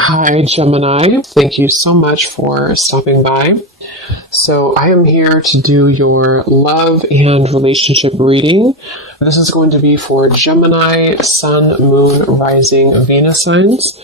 Hi, Gemini. Thank you so much for stopping by. So, I am here to do your love and relationship reading. This is going to be for Gemini, Sun, Moon, Rising, Venus signs.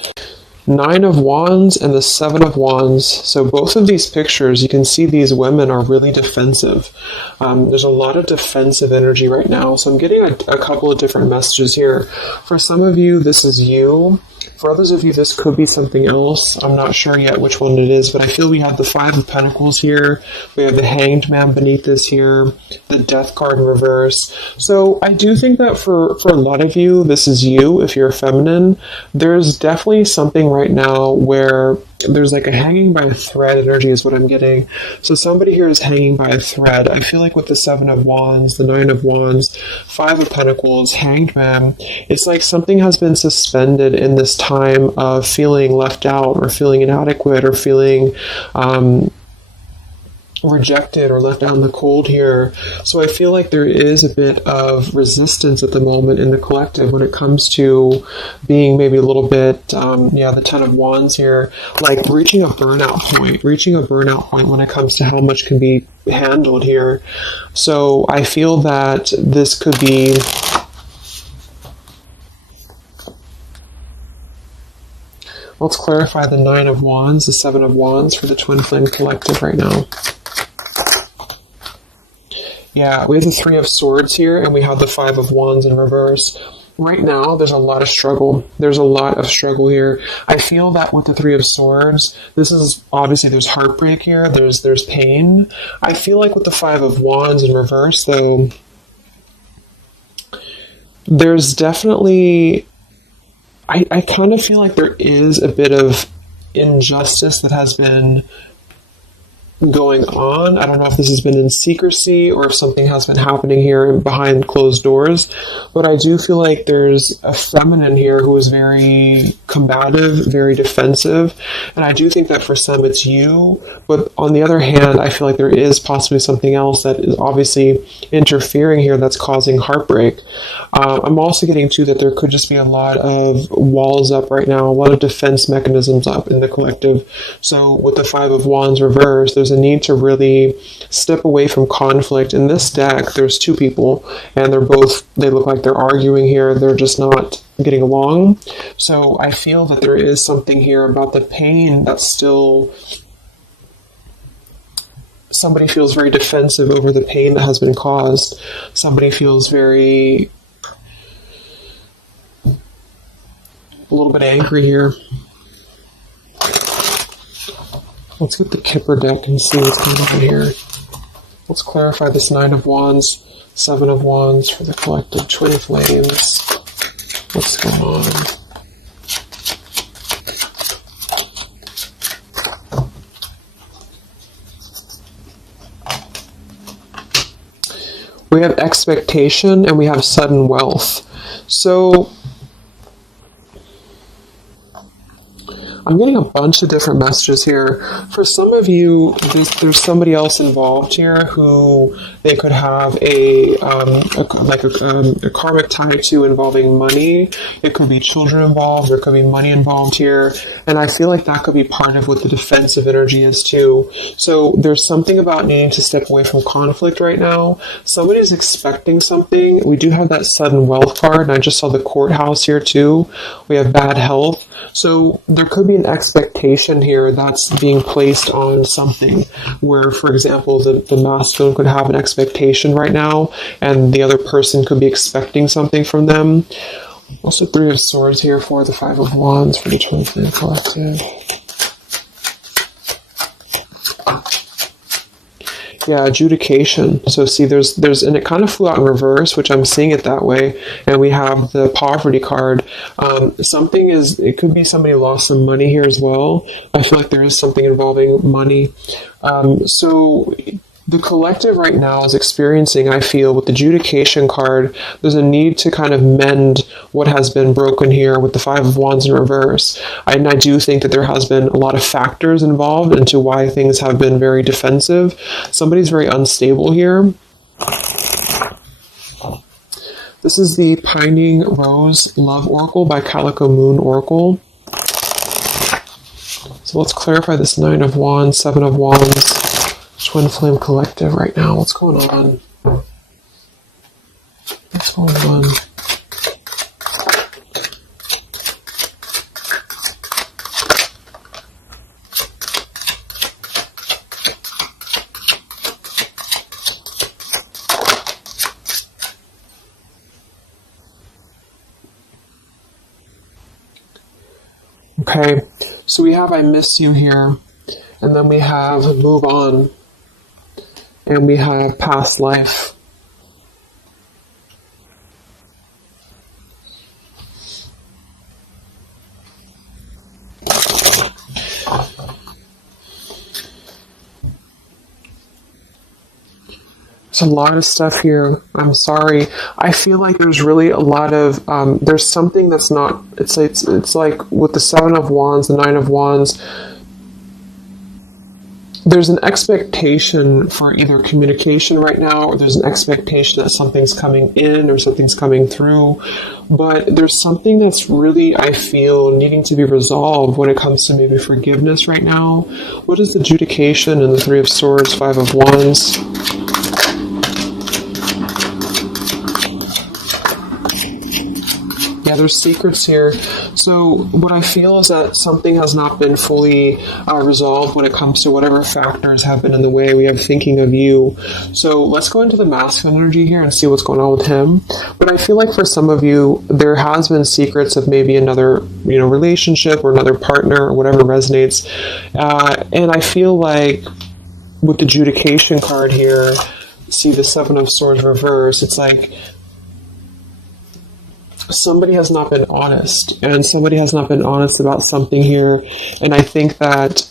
Nine of Wands and the Seven of Wands. So both of these pictures, you can see these women are really defensive. There's a lot of defensive energy right now. So I'm getting a couple of different messages here. For some of you, this is you. For others of you, this could be something else. I'm not sure yet which one it is, but I feel we have the Five of Pentacles here. We have the Hanged Man beneath this here, the Death card in reverse. So I do think that for a lot of you, this is you, if you're feminine. There's definitely something right now where there's like a hanging by a thread energy is what I'm getting. So somebody here is hanging by a thread. I feel like with the Seven of Wands, the Nine of Wands, Five of Pentacles, Hanged Man, it's like something has been suspended in this time of feeling left out or feeling inadequate or feeling rejected or left out in the cold here. So I feel like there is a bit of resistance at the moment in the collective when it comes to being maybe a little bit, the Ten of Wands here, like reaching a burnout point when it comes to how much can be handled here. So I feel that this could be let's clarify the Nine of Wands, the Seven of Wands for the Twin Flame Collective right now. Yeah, we have the Three of Swords here, and we have the Five of Wands in reverse. Right now, there's a lot of struggle. There's a lot of struggle here. I feel that with the Three of Swords, this is obviously there's heartbreak here. There's pain. I feel like with the Five of Wands in reverse, though, there's definitely I kind of feel like there is a bit of injustice that has been going on. I don't know if this has been in secrecy or if something has been happening here behind closed doors, but I do feel like there's a feminine here who is very combative, very defensive, and I do think that for some it's you, but on the other hand, I feel like there is possibly something else that is obviously interfering here that's causing heartbreak. I'm also getting to that there could just be a lot of walls up right now, a lot of defense mechanisms up in the collective. So with the Five of Wands reversed, there's a need to really step away from conflict. In this deck, there's two people, and they look like they're arguing here. They're just not getting along. So I feel that there is something here about the pain that's still... Somebody feels very defensive over the pain that has been caused. Somebody feels very... a little bit angry here. Let's get the Kipper deck and see what's going on here. Let's clarify this Nine of Wands, Seven of Wands for the collective Twin Flames. What's going on? We have expectation and we have sudden wealth. So I'm getting a bunch of different messages here. For some of you, there's somebody else involved here who they could have a karmic tie to involving money. It could be children involved. There could be money involved here. And I feel like that could be part of what the defensive energy is too. So there's something about needing to step away from conflict right now. Somebody's expecting something. We do have that sudden wealth card, and I just saw the courthouse here too. We have bad health. So there could be an expectation here that's being placed on something where, for example, the masculine could have an expectation right now and the other person could be expecting something from them. Also, Three of Swords here for the Five of Wands for the Twin Flame Collective. Yeah, adjudication. So see, there's, and it kind of flew out in reverse, which I'm seeing it that way. And we have the poverty card. It could be somebody lost some money here as well. I feel like there is something involving money. So the collective right now is experiencing, I feel, with the adjudication card, there's a need to kind of mend what has been broken here with the Five of Wands in reverse. And I do think that there has been a lot of factors involved into why things have been very defensive. Somebody's very unstable here. This is the Pining Rose Love Oracle by Calico Moon Oracle. So let's clarify this 9 of Wands, 7 of Wands, Twin Flame Collective right now. What's going on? What's going on? Okay, so we have I miss you here, and then we have move on, and we have past life. There's a lot of stuff here. I'm sorry. I feel like there's really a lot of, there's something that's not, it's like with the 7 of Wands, the 9 of Wands, there's an expectation for either communication right now, or there's an expectation that something's coming in or something's coming through. But there's something that's really, I feel, needing to be resolved when it comes to maybe forgiveness right now. What is the adjudication in the 3 of Swords, 5 of Wands? Yeah, there's secrets here. So what I feel is that something has not been fully resolved when it comes to whatever factors have been in the way. We have thinking of you. So let's go into the masculine energy here and see what's going on with him. But I feel like for some of you, there has been secrets of maybe another, relationship or another partner or whatever resonates. And I feel like with the adjudication card here, see the 7 of Swords reverse, it's like somebody has not been honest, and somebody has not been honest about something here. And I think that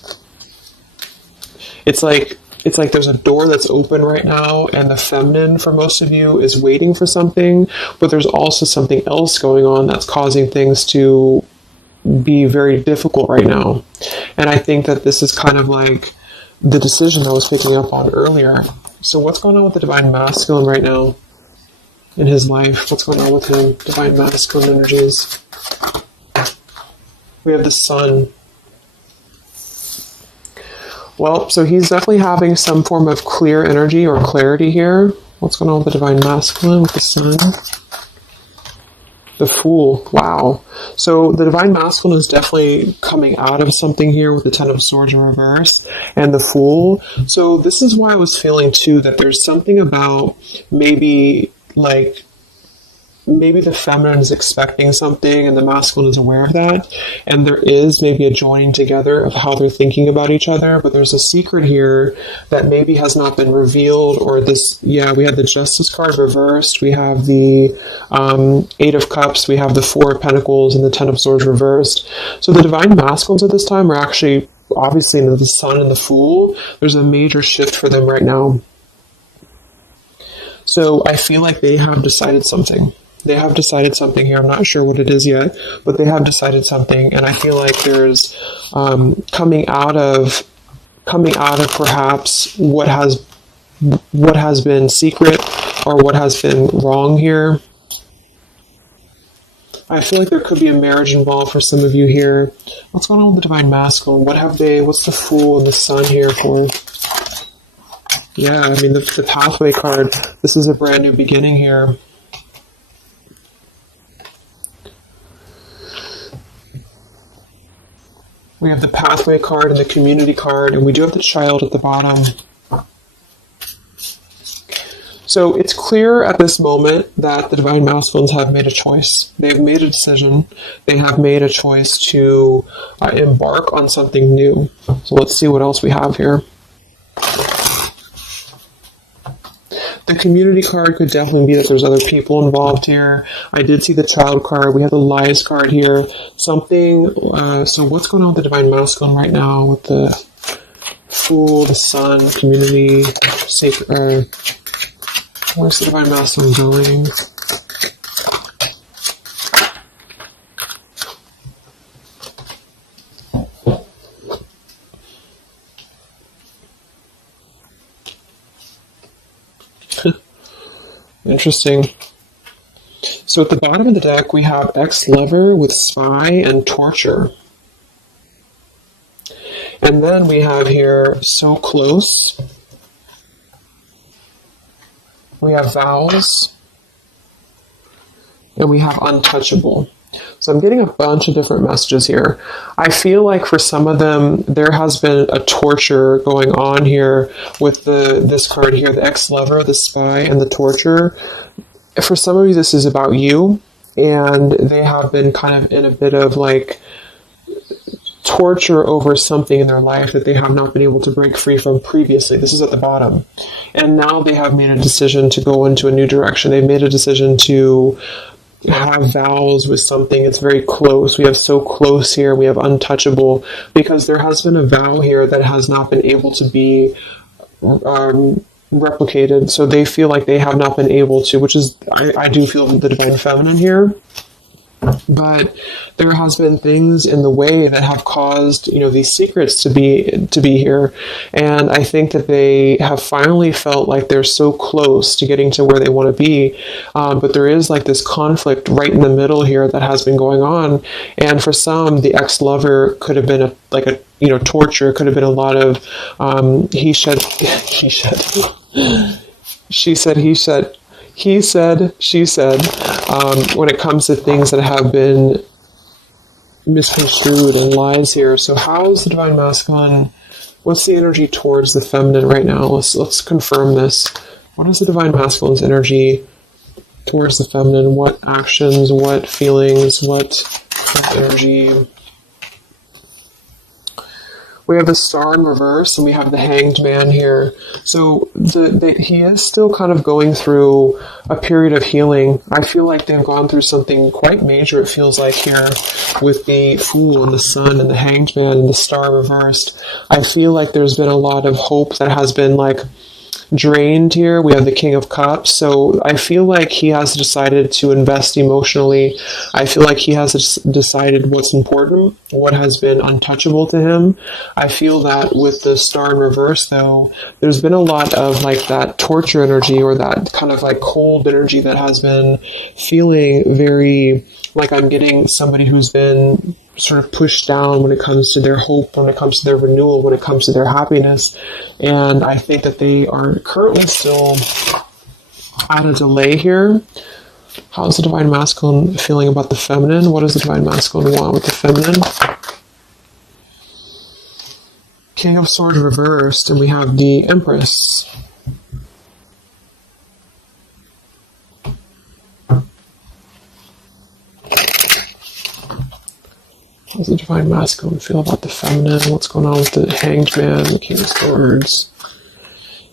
it's like there's a door that's open right now, and the feminine for most of you is waiting for something, but there's also something else going on that's causing things to be very difficult right now. And I think that this is kind of like the decision I was picking up on earlier. So what's going on with the divine masculine right now in his life? What's going on with him? Divine masculine energies. We have the sun. Well, so he's definitely having some form of clear energy or clarity here. What's going on with the divine masculine with the sun? The Fool. Wow. So the divine masculine is definitely coming out of something here with the 10 of Swords in reverse and the Fool. So this is why I was feeling too that there's something about maybe the feminine is expecting something and the masculine is aware of that, and there is maybe a joining together of how they're thinking about each other, but there's a secret here that maybe has not been revealed. Or this, yeah, we have the Justice card reversed, we have the 8 of Cups, we have the 4 of Pentacles, and the 10 of Swords reversed. So the divine masculines at this time are actually obviously into the Sun and the Fool. There's a major shift for them right now. So I feel like they have decided something. They have decided something here. I'm not sure what it is yet, but they have decided something. And I feel like there's coming out of perhaps what has been secret or what has been wrong here. I feel like there could be a marriage involved for some of you here. What's going on with the divine masculine? What's the Fool and the Sun here for? Yeah, I mean, the Pathway card, this is a brand new beginning here. We have the Pathway card and the Community card, and we do have the Child at the bottom. So it's clear at this moment that the divine masculines have made a choice. They've made a decision. They have made a choice to embark on something new. So let's see what else we have here. The Community card could definitely be that there's other people involved here. I did see the Child card. We have the Lies card here. Something, so what's going on with the divine masculine right now with the Fool, the Sun, Community, Sacred, where's the divine masculine going? Interesting. So at the bottom of the deck, we have ex-lover with spy and torture. And then we have here so close. We have vows. And we have untouchable. So I'm getting a bunch of different messages here. I feel like for some of them, there has been a torture going on here with this card here, the ex-lover, the spy, and the torture. For some of you, this is about you, and they have been kind of in a bit of like torture over something in their life that they have not been able to break free from previously. This is at the bottom. And now they have made a decision to go into a new direction. They've made a decision to have vows with something. It's very close. We have so close here. We have untouchable, because there has been a vow here that has not been able to be replicated. So they feel like they have not been able to, which is, I do feel the divine feminine here. But there has been things in the way that have caused, these secrets to be here. And I think that they have finally felt like they're so close to getting to where they want to be. But there is like this conflict right in the middle here that has been going on. And for some, the ex-lover could have been torture. It could have been a lot of he said, she said, he said, he said, she said, when it comes to things that have been misconstrued and lies here. So how is the divine masculine? What's the energy towards the feminine right now? Let's confirm this. What is the divine masculine's energy towards the feminine? What actions, what feelings, what energy? We have the Star in reverse, and we have the Hanged Man here. So he is still kind of going through a period of healing. I feel like they've gone through something quite major, it feels like, here with the Fool and the Sun and the Hanged Man and the Star reversed. I feel like there's been a lot of hope that has been drained here. We have the King of Cups. So I feel like he has decided to invest emotionally. I feel like he has decided what's important, what has been untouchable to him. I feel that with the Star in reverse, though, there's been a lot of that torture energy, or that kind of cold energy that has been feeling very like I'm getting somebody who's been sort of pushed down when it comes to their hope, when it comes to their renewal, when it comes to their happiness. And I think that they are currently still at a delay here. How's the divine masculine feeling about the feminine? What does the divine masculine want with the feminine? King of Swords reversed, and we have the Empress. How does the divine masculine feel about the feminine? What's going on with the Hanged Man, the King of Swords?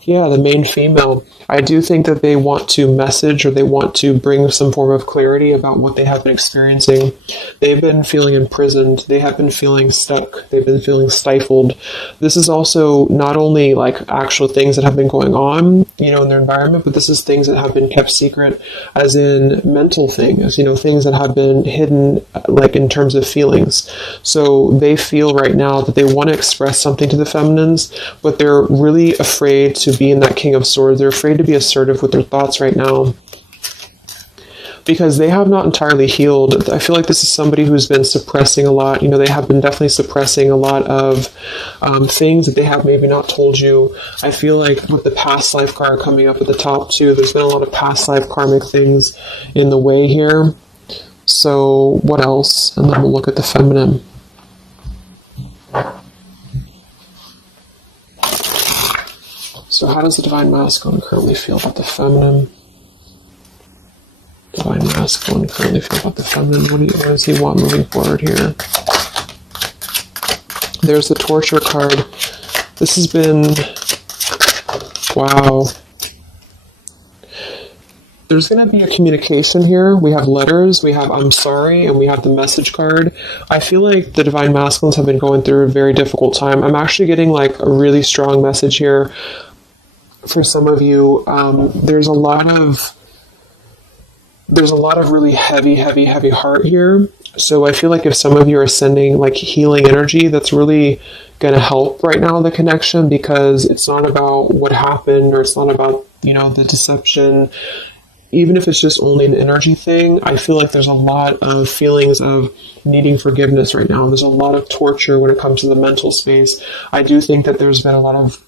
Yeah, the main female. I do think that they want to message, or they want to bring some form of clarity about what they have been experiencing. They've been feeling imprisoned. They have been feeling stuck. They've been feeling stifled. This is also not only actual things that have been going on, in their environment, but this is things that have been kept secret, as in mental things, things that have been hidden, in terms of feelings. So they feel right now that they want to express something to the feminines, but they're really afraid to be in that King of Swords. They're afraid to be assertive with their thoughts right now, because they have not entirely healed. I feel like this is somebody who's been suppressing a lot. They have been definitely suppressing a lot of things that they have maybe not told you. I feel like with the past life card coming up at the top too, there's been a lot of past life karmic things in the way here. So what else? And then we'll look at the feminine. So how does the divine masculine currently feel about the feminine? Divine masculine currently feel about the feminine? What does he want moving forward here? There's the torture card. This has been... wow. There's going to be a communication here. We have letters, we have I'm sorry, and we have the message card. I feel like the divine masculines have been going through a very difficult time. I'm actually getting a really strong message here. For some of you, there's a lot of really heavy heart here. So I feel like if some of you are sending healing energy, that's really going to help right now, the connection, because it's not about what happened, or it's not about, the deception. even if it's just only an energy thing, I feel like there's a lot of feelings of needing forgiveness right now. There's a lot of torture when it comes to the mental space. I do think that there's been a lot of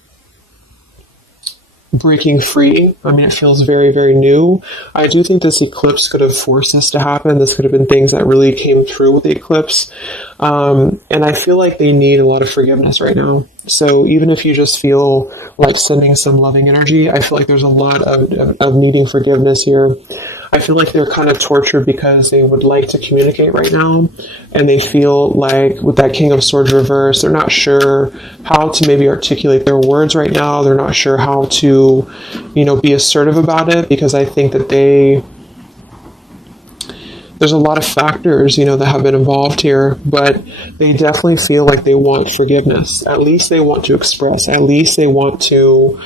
breaking free. I mean, it feels very, very new. I do think this eclipse could have forced this to happen. This could have been things that really came through with the eclipse. And I feel like they need a lot of forgiveness right now. So even if you just feel like sending some loving energy, I feel like there's a lot of needing forgiveness here. I feel like they're kind of tortured because they would like to communicate right now, and they feel like with that King of Swords reverse, they're not sure how to maybe articulate their words right now. They're not sure how to, be assertive about it, because I think that there's a lot of factors, that have been involved here, but they definitely feel like they want forgiveness. At least they want to express. At least they want to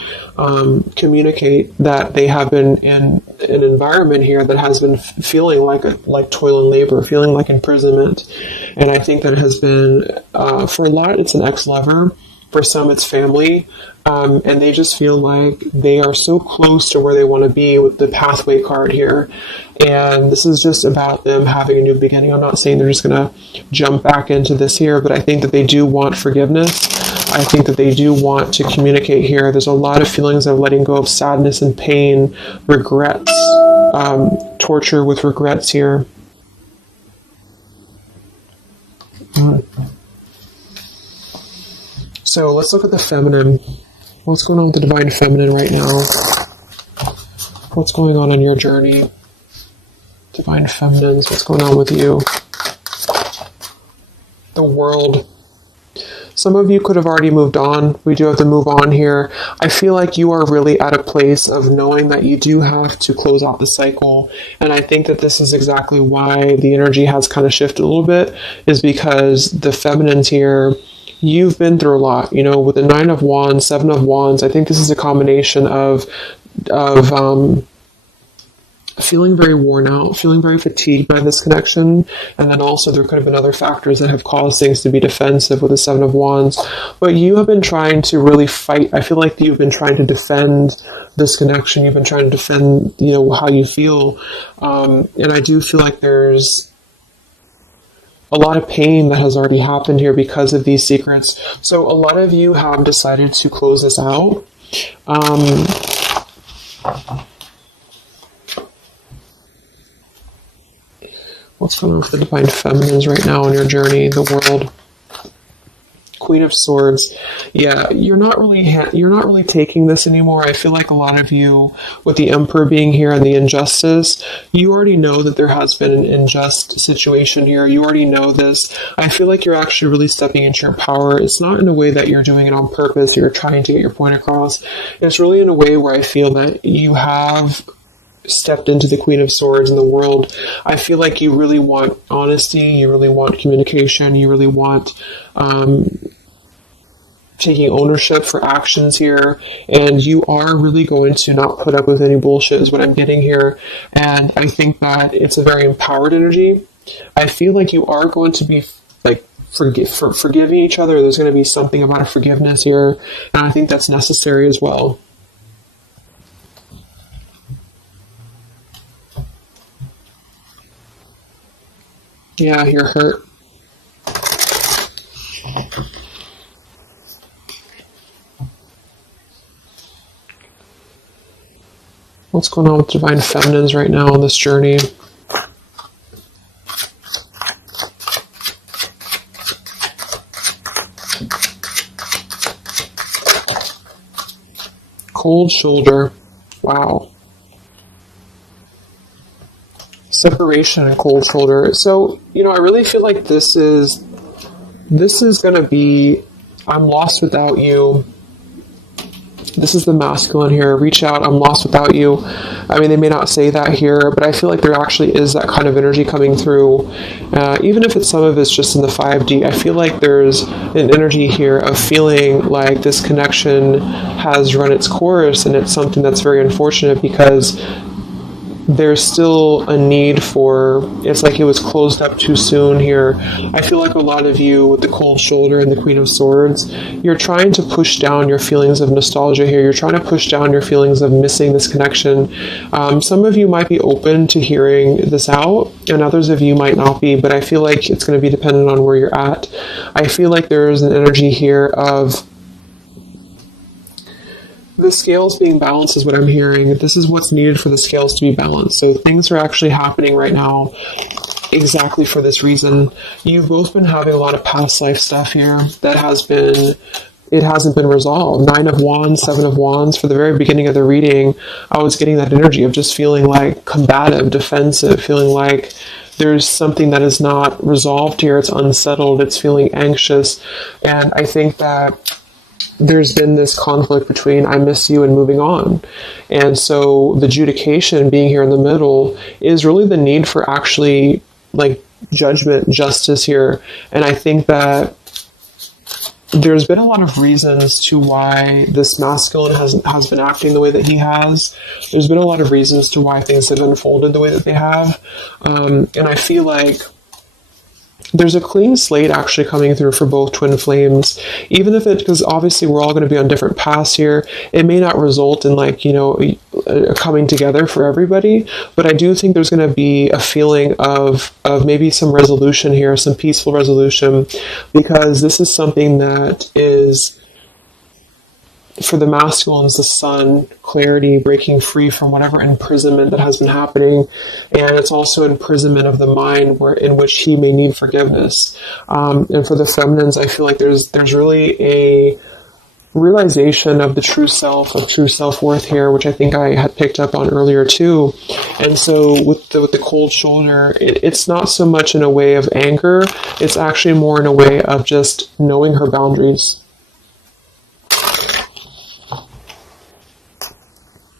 communicate that they have been in an environment here that has been feeling like toil and labor, feeling like imprisonment. And I think that it has been, for a lot, it's an ex-lover. For some, it's family. And they just feel like they are so close to where they want to be with the pathway card here. And this is just about them having a new beginning. I'm not saying they're just going to jump back into this here, but I think that they do want forgiveness. I think that they do want to communicate here. There's a lot of feelings of letting go of sadness and pain, regrets, torture with regrets here. So let's look at the feminine. What's going on with the divine feminine right now? What's going on your journey? Divine feminines, what's going on with you? The world. Some of you could have already moved on. We do have to move on here. I feel like you are really at a place of knowing that you do have to close out the cycle. And I think that this is exactly why the energy has kind of shifted a little bit, is because the feminines here, you've been through a lot, with the 9 of Wands, 7 of Wands. I think this is a combination of feeling very worn out, feeling very fatigued by this connection. And then also there could have been other factors that have caused things to be defensive with the 7 of Wands. But you have been trying to really fight. I feel like you've been trying to defend this connection. You've been trying to defend, how you feel. And I do feel like there's a lot of pain that has already happened here because of these secrets. So a lot of you have decided to close this out. What's going on with the divine feminines right now in your journey, the world? Queen of Swords. Yeah, you're not really taking this anymore. I feel like a lot of you, with the Emperor being here and the injustice, you already know that there has been an unjust situation here. You already know this. I feel like you're actually really stepping into your power. It's not in a way that you're doing it on purpose. You're trying to get your point across. It's really in a way where I feel that you have stepped into the Queen of Swords in the world. I feel like you really want honesty. You really want communication. You really want taking ownership for actions here, and you are really going to not put up with any bullshit is what I'm getting here. And I think that it's a very empowered energy. I feel like you are going to be like forgiving each other. There's going to be something about a forgiveness here, and I think that's necessary as well. Yeah, you're hurt. What's going on with divine feminines right now on this journey? Cold shoulder. Wow. Separation and cold shoulder. So, I really feel like this is going to be, I'm lost without you. This is the masculine here. Reach out. I'm lost without you. I mean, they may not say that here, but I feel like there actually is that kind of energy coming through. Even if some of it's just in the 5D, I feel like there's an energy here of feeling like this connection has run its course, and it's something that's very unfortunate because there's still a need for, it's like it was closed up too soon here. I feel like a lot of you with the cold shoulder and the Queen of Swords, you're trying to push down your feelings of nostalgia here. You're trying to push down your feelings of missing this connection. Some of you might be open to hearing this out, and others of you might not be, but I feel like it's going to be dependent on where you're at. I feel like there's an energy here of the scales being balanced is what I'm hearing. This is what's needed for the scales to be balanced. So things are actually happening right now exactly for this reason. You've both been having a lot of past life stuff here that it hasn't been resolved. 9 of Wands, 7 of Wands. For the very beginning of the reading, I was getting that energy of just feeling like combative, defensive, feeling like there's something that is not resolved here. It's unsettled. It's feeling anxious. And I think that there's been this conflict between I miss you and moving on. And so the adjudication being here in the middle is really the need for actually like judgment, justice here. And I think that there's been a lot of reasons to why this masculine has been acting the way that he has. There's been a lot of reasons to why things have unfolded the way that they have. And I feel like there's a clean slate actually coming through for both twin flames, even if because obviously we're all going to be on different paths here. It may not result in like, a coming together for everybody, but I do think there's going to be a feeling of maybe some resolution here, some peaceful resolution, because this is something that is, for the masculines, the sun, clarity, breaking free from whatever imprisonment that has been happening. And it's also imprisonment of the mind in which he may need forgiveness. And for the feminines, I feel like there's really a realization of the true self, of true self-worth here, which I think I had picked up on earlier too. And so with the cold shoulder, it's not so much in a way of anger, it's actually more in a way of just knowing her boundaries.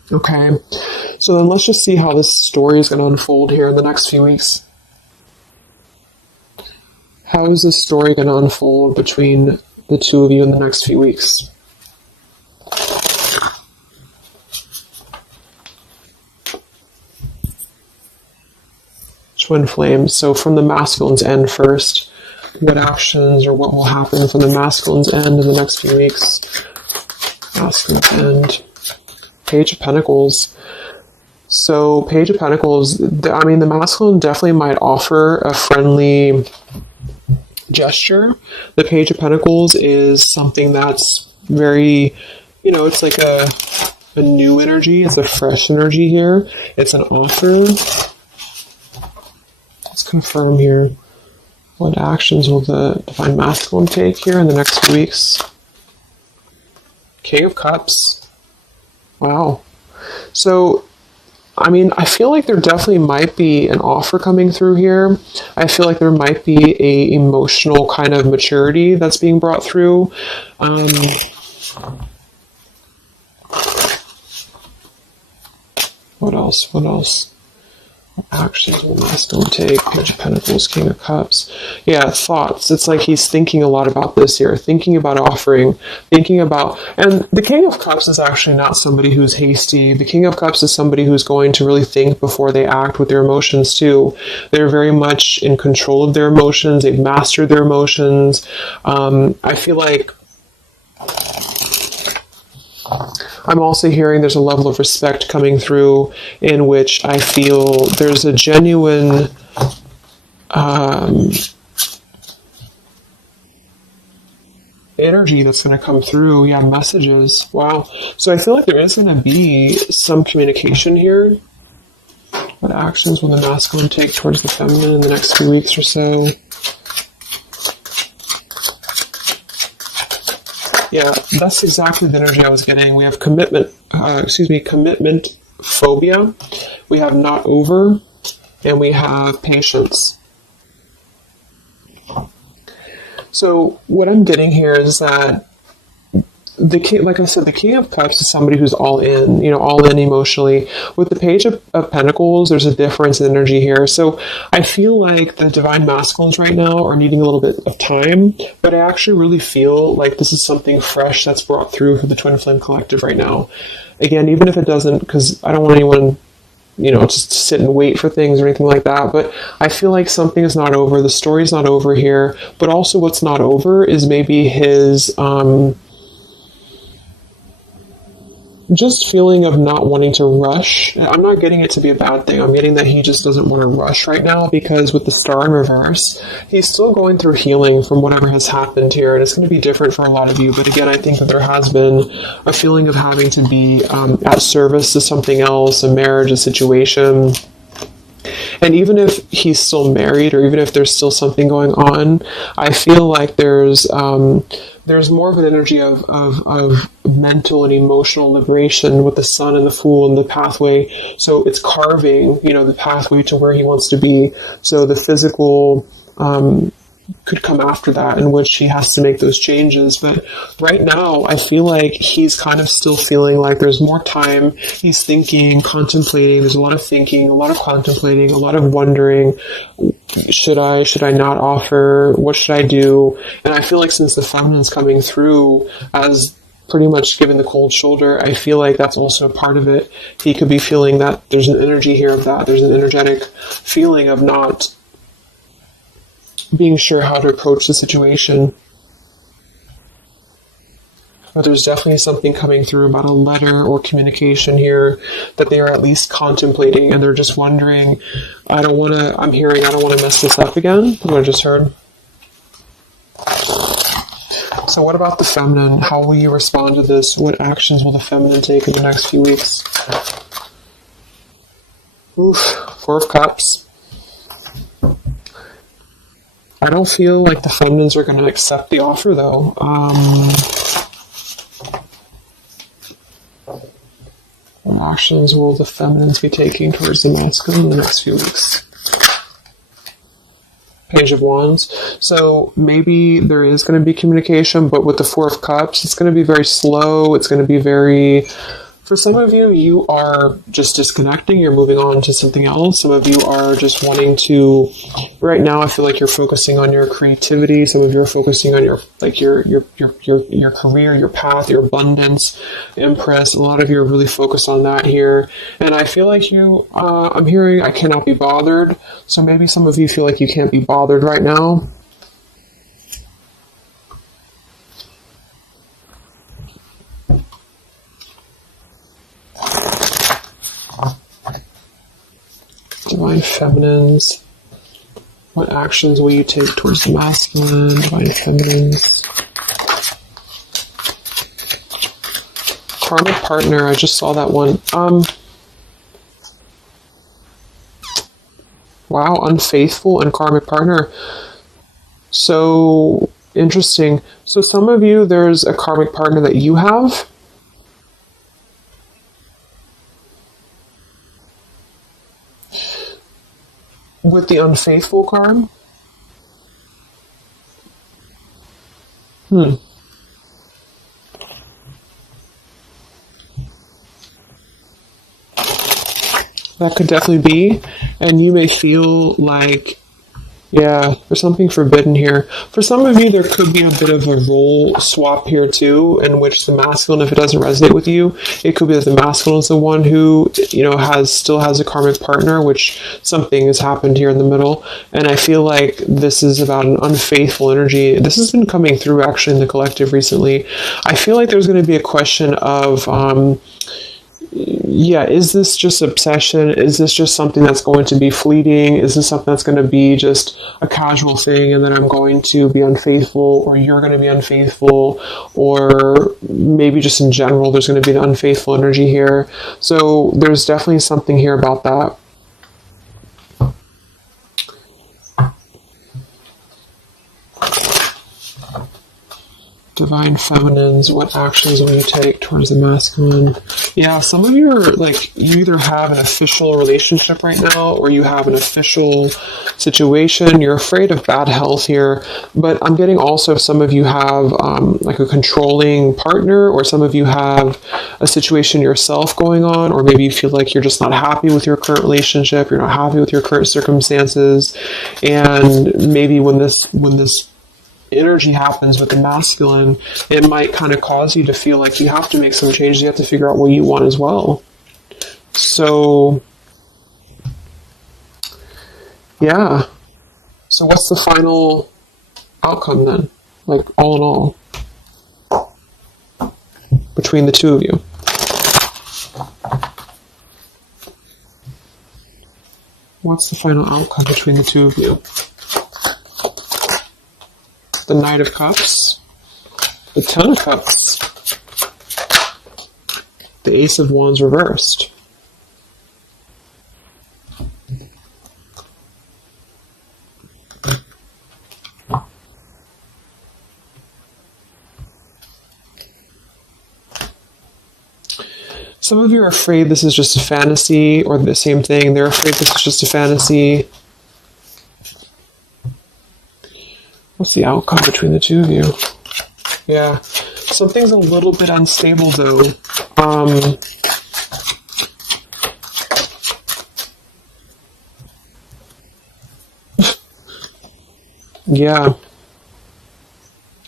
Okay, so then let's just see how this story is going to unfold here in the next few weeks. How is this story going to unfold between the two of you in the next few weeks? Twin flames. So from the masculine's end first, what actions or what will happen from the masculine's end in the next few weeks? Masculine's end. Page of Pentacles. So Page of Pentacles, the masculine definitely might offer a friendly gesture. The Page of Pentacles is something that's very, it's like a new energy. It's a fresh energy here. It's an offer. Let's confirm here. What actions will the divine masculine take here in the next few weeks? King of Cups. Wow. So, I feel like there definitely might be an offer coming through here. I feel like there might be a emotional kind of maturity that's being brought through. What else? What actions will masculine take? Page of Pentacles, King of Cups. Yeah, thoughts. It's like he's thinking a lot about this here, thinking about offering, and the King of Cups is actually not somebody who's hasty. The King of Cups is somebody who's going to really think before they act with their emotions too. They're very much in control of their emotions. They've mastered their emotions. I feel like I'm also hearing there's a level of respect coming through in which I feel there's a genuine energy that's going to come through. Yeah, messages. Wow. So I feel like there is going to be some communication here. What actions will the masculine take towards the feminine in the next few weeks or so? Yeah, that's exactly the energy I was getting. We have commitment phobia. We have not over, and we have patience. So what I'm getting here is that the king, like I said, the King of Cups is somebody who's all in, all in emotionally. With the Page of Pentacles, there's a difference in energy here. So I feel like the divine masculines right now are needing a little bit of time, but I actually really feel like this is something fresh that's brought through for the Twin Flame Collective right now. Again, even if it doesn't, because I don't want anyone just sit and wait for things or anything like that. But I feel like something is not over. The story's not over here. But also what's not over is maybe his just feeling of not wanting to rush. I'm not getting it to be a bad thing. I'm getting that he just doesn't want to rush right now, because with the star in reverse, he's still going through healing from whatever has happened here, and it's going to be different for a lot of you. But again, I think that there has been a feeling of having to be at service to something else, a marriage, a situation. And even if he's still married, or even if there's still something going on, I feel like there's more of an energy of mental and emotional liberation with the sun and the Fool and the pathway. So it's carving, the pathway to where he wants to be. So the physical could come after that, in which he has to make those changes. But right now, I feel like he's kind of still feeling like there's more time. He's thinking, contemplating. There's a lot of thinking, a lot of contemplating, a lot of wondering. Should I not offer? What should I do? And I feel like since the feminine's coming through as pretty much giving the cold shoulder, I feel like that's also a part of it. He could be feeling that there's an energy here of that. There's an energetic feeling of not being sure how to approach the situation. But there's definitely something coming through about a letter or communication here that they are at least contemplating, and they're just wondering, I don't want to mess this up again, what I just heard. So what about the feminine? How will you respond to this? What actions will the feminine take in the next few weeks? Oof, Four of Cups. I don't feel like the feminines are going to accept the offer, though. What actions will the feminines be taking towards the masculine in the next few weeks? Page of Wands. So maybe there is going to be communication, but with the Four of Cups, it's going to be very slow. It's going to be very... For some of you, you are just disconnecting. You're moving on to something else. Some of you are just wanting to... Right now, I feel like you're focusing on your creativity. Some of you are focusing on your career, your path, your abundance, Empress. A lot of you are really focused on that here. And I feel like I'm hearing I cannot be bothered. So maybe some of you feel like you can't be bothered right now. Divine Feminines. What actions will you take towards the masculine? Divine Feminines. Karmic partner. I just saw that one. Wow, unfaithful and karmic partner. So interesting. So some of you, there's a karmic partner that you have. With the unfaithful card? That could definitely be. And you may feel like, yeah, there's something forbidden here. For some of you, there could be a bit of a role swap here too, in which the masculine, if it doesn't resonate with you, it could be that the masculine is the one who, still has a karmic partner, which something has happened here in the middle. And I feel like this is about an unfaithful energy. This has been coming through actually in the collective recently. I feel like there's going to be a question of, is this just obsession? Is this just something that's going to be fleeting? Is this something that's going to be just a casual thing, and then I'm going to be unfaithful, or you're going to be unfaithful, or maybe just in general there's going to be the unfaithful energy here. So there's definitely something here about that. Divine Feminines, what actions will you take towards the masculine? Yeah, some of you are like, you either have an official relationship right now, or you have an official situation. You're afraid of bad health here, but I'm getting also some of you have like a controlling partner, or some of you have a situation yourself going on, or maybe you feel like you're just not happy with your current relationship, you're not happy with your current circumstances, and maybe when this energy happens with the masculine, it might kind of cause you to feel like you have to make some changes. You have to figure out what you want as well. So Yeah. So what's the final outcome then? Like, all in all, between the two of you? What's the final outcome between the two of you? The Knight of Cups, the Ten of Cups, the Ace of Wands reversed. Some of you are afraid this is just a fantasy, or the same thing. They're afraid this is just a fantasy. What's the outcome between the two of you? Yeah. Something's a little bit unstable, though. Yeah.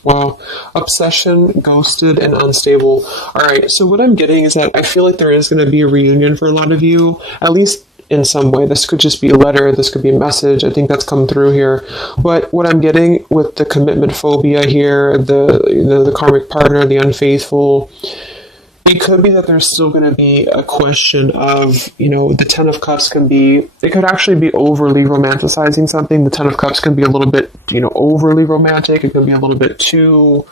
Wow. Obsession, ghosted, and unstable. Alright, so what I'm getting is that I feel like there is going to be a reunion for a lot of you, at least in some way. This could just be a letter, this could be a message. I think that's come through here. But what I'm getting with the commitment phobia here, the karmic partner, the unfaithful, it could be that there's still going to be a question of, the Ten of Cups it could actually be overly romanticizing something. The Ten of Cups can be a little bit, overly romantic. It can be a little bit too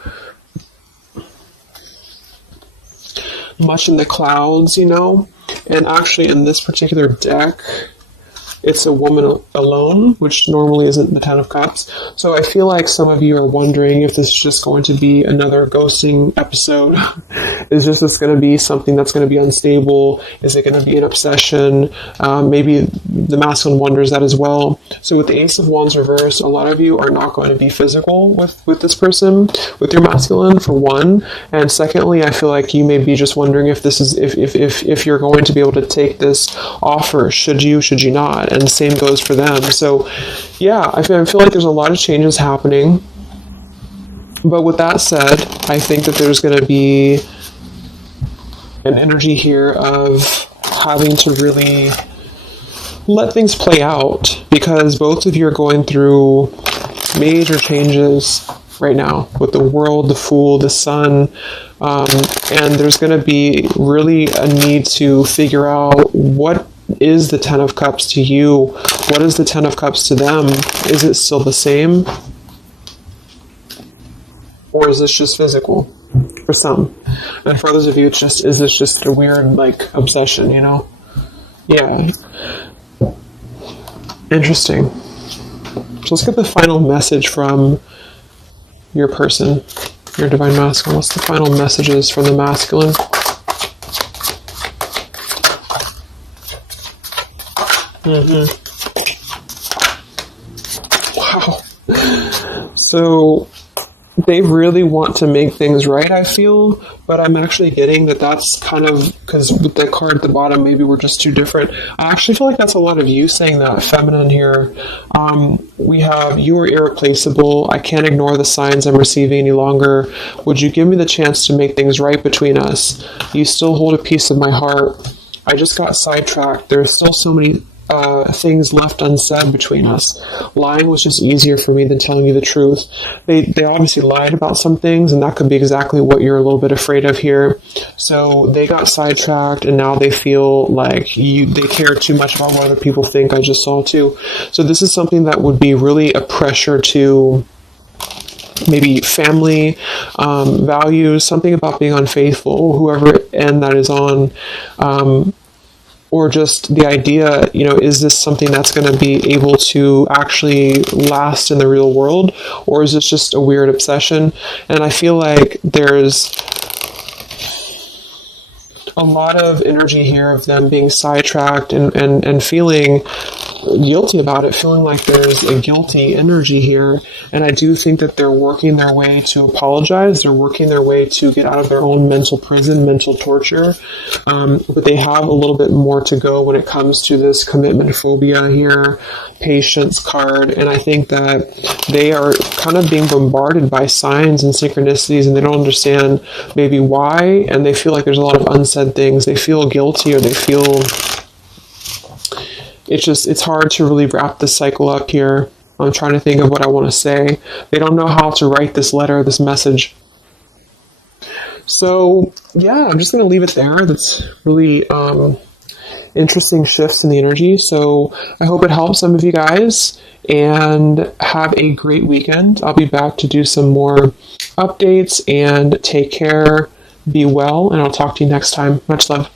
much in the clouds, And actually in this particular deck, it's a woman alone, which normally isn't the Ten of Cups. So I feel like some of you are wondering if this is just going to be another ghosting episode. Is this going to be something that's going to be unstable? Is it going to be an obsession? Maybe the masculine wonders that as well. So with the Ace of Wands reversed, a lot of you are not going to be physical with this person, with your masculine, for one. And secondly, I feel like you may be just wondering if this is if you're going to be able to take this offer. Should you not? And the same goes for them. So yeah, I feel like there's a lot of changes happening. But with that said, I think that there's going to be an energy here of having to really let things play out, because both of you are going through major changes right now with the World, the Fool, the Sun, and there's going to be really a need to figure out what is the Ten of Cups to you, what is the Ten of Cups to them. Is it still the same, or is this just physical for some? And for others of you, is this just a weird obsession, Yeah. Interesting. So let's get the final message from your person, your divine masculine. What's the final messages from the masculine? Wow. So they really want to make things right, I feel, but I'm actually getting that that's kind of, because with the card at the bottom, maybe we're just too different. I actually feel like that's a lot of you saying that, feminine here. We have, you are irreplaceable. I can't ignore the signs I'm receiving any longer. Would you give me the chance to make things right between us? You still hold a piece of my heart. I just got sidetracked. There are still so many things left unsaid between us. Lying was just easier for me than telling you the truth. They obviously lied about some things, and that could be exactly what you're a little bit afraid of here. So they got sidetracked, and now they feel like they care too much about what other people think. I just saw too. So this is something that would be really a pressure to maybe family values, something about being unfaithful, whoever end that is on, or just the idea, is this something that's going to be able to actually last in the real world, or is this just a weird obsession? And I feel like there's a lot of energy here of them being sidetracked and feeling guilty about it, feeling like there's a guilty energy here. And I do think that they're working their way to apologize. They're working their way to get out of their own mental prison, mental torture. But they have a little bit more to go when it comes to this commitment phobia here, patience card. And I think that they are kind of being bombarded by signs and synchronicities, and they don't understand maybe why. And they feel like there's a lot of unsaid things. They feel guilty, or they feel it's hard to really wrap this cycle up here. I'm trying to think of what I want to say. They don't know how to write this letter, this message. So, yeah, I'm just going to leave it there. That's really interesting shifts in the energy. So I hope it helps some of you guys, and have a great weekend. I'll be back to do some more updates, and take care, be well, and I'll talk to you next time. Much love.